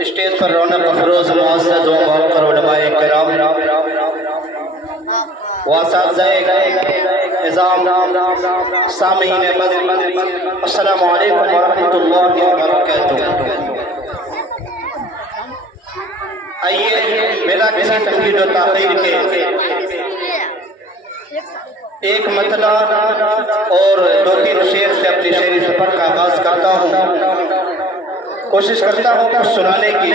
Stage پر رونق افروز معزز و موقر علماء کرام واساتذہ نظام سامعین مدنی، السلام علیکم ورحمۃ اللہ وبرکاتہ۔ آئیے بلا کسی تمہید و تاخیر کے ایک مطلع اور دو تین شعر سے اپنی شعری سفر کا آغاز کرتا ہوں۔ کوشش کرتا ہوں کچھ سنانے کی،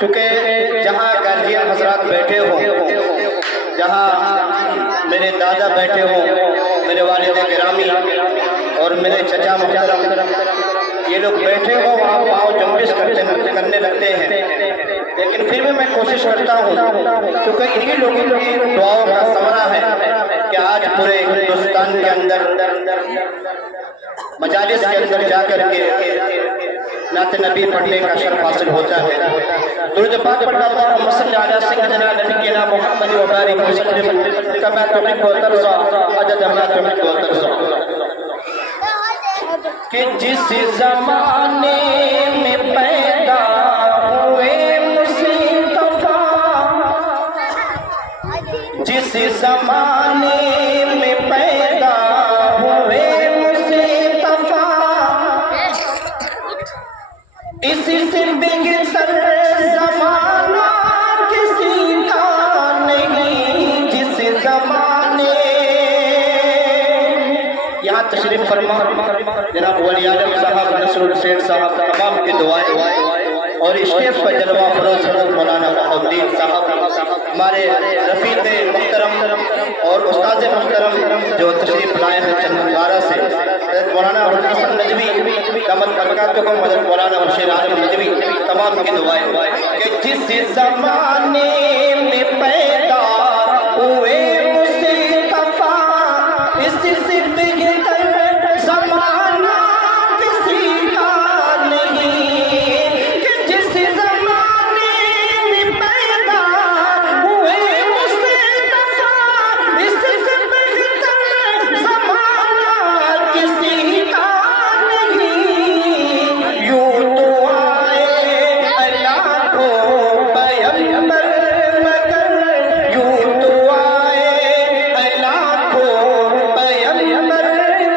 چونکہ جہاں گارجین حضرات بیٹھے ہوں، جہاں میرے دادا بیٹھے ہوں، میرے والد گرامی اور میرے چچا محترم یہ لوگ بیٹھے ہوں، وہاں پاؤں جنبش کرنے لگتے ہیں، لیکن پھر بھی میں کوشش کرتا ہوں کیونکہ انہی لوگوں کی دعاؤں کا ثمرہ ہے کہ آج پورے ہندوستان کے اندر مجالس کے اندر جا کر کے نعت نبی پڑھنے کا شرف حاصل ہوتا ہے۔ درود پاک پڑھنا اللہم صلی علی سیدنا نبینا محمد و بارک وسلم کما تحب و ترضى عدد ما تحب و ترضى۔ کہ جس زمانے میں پیدا ہوئے مصطفیٰ، جس زمانے میں پیدا ہوئے اسی سے بگتر زمانہ کسی کا نہیں، جس زمانے یہاں تشریف فرما جناب ولی اعظم صاحب، نصر الشیخ صاحب، تمام کی دعائیں، اور اسٹیج پر جلوہ فروز مولانا الدین صاحب، ہمارے رفیق محترم اور استاد محترم جو تشریف لائے ہیں چندوارہ سے، حضرت مولانا حسن ندوی دامت برکاتہم، حضرت مولانا بشیر عالم ندوی، تمام کی دعائیں کہ جس زمانے میں پیدا ہوئے مصطفیٰ، اس سے بہتر زمانہ کسی کا نہیں، کہ جس زمانے میں پیدا ہوئے مصطفیٰ، اس سے بہتر زمانہ کسی کا نہیں۔ یوں تو آئے لاکھوں پیغمبر مگر، یوں تو آئے لاکھوں پیغمبر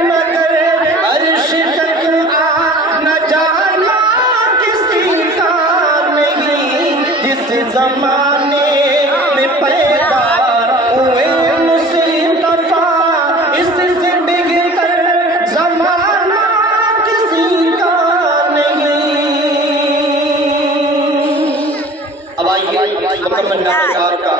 مگر، عرش تک آنا جانا کسی کا نہیں، جس زمانے میں پیدا ہوئے مصطفیٰ، اس سے بہتر زمانہ کسی کا نہیں۔ اب آئیے مکمل نعت کا